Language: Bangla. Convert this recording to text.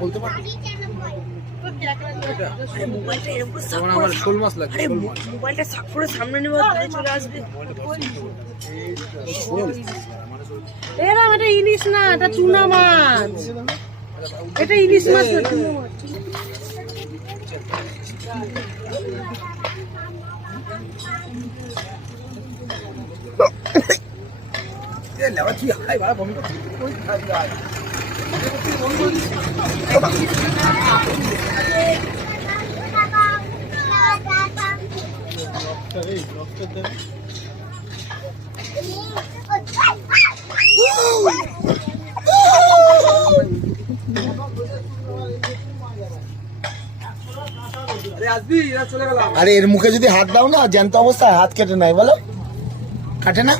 বলতে পারবো মোবাইলটা সাক করে সামনে নেবে চলে আসবে। এরকম এটা ইলিশ না, এটা টুনা মাছ। এটা ইলিশ মাছ না, টুনা মাছ। আরে এর মুখে যদি হাত দাও না জ্যান্ত অবস্থায় হাত কেটে নাই বলো, কাটে না?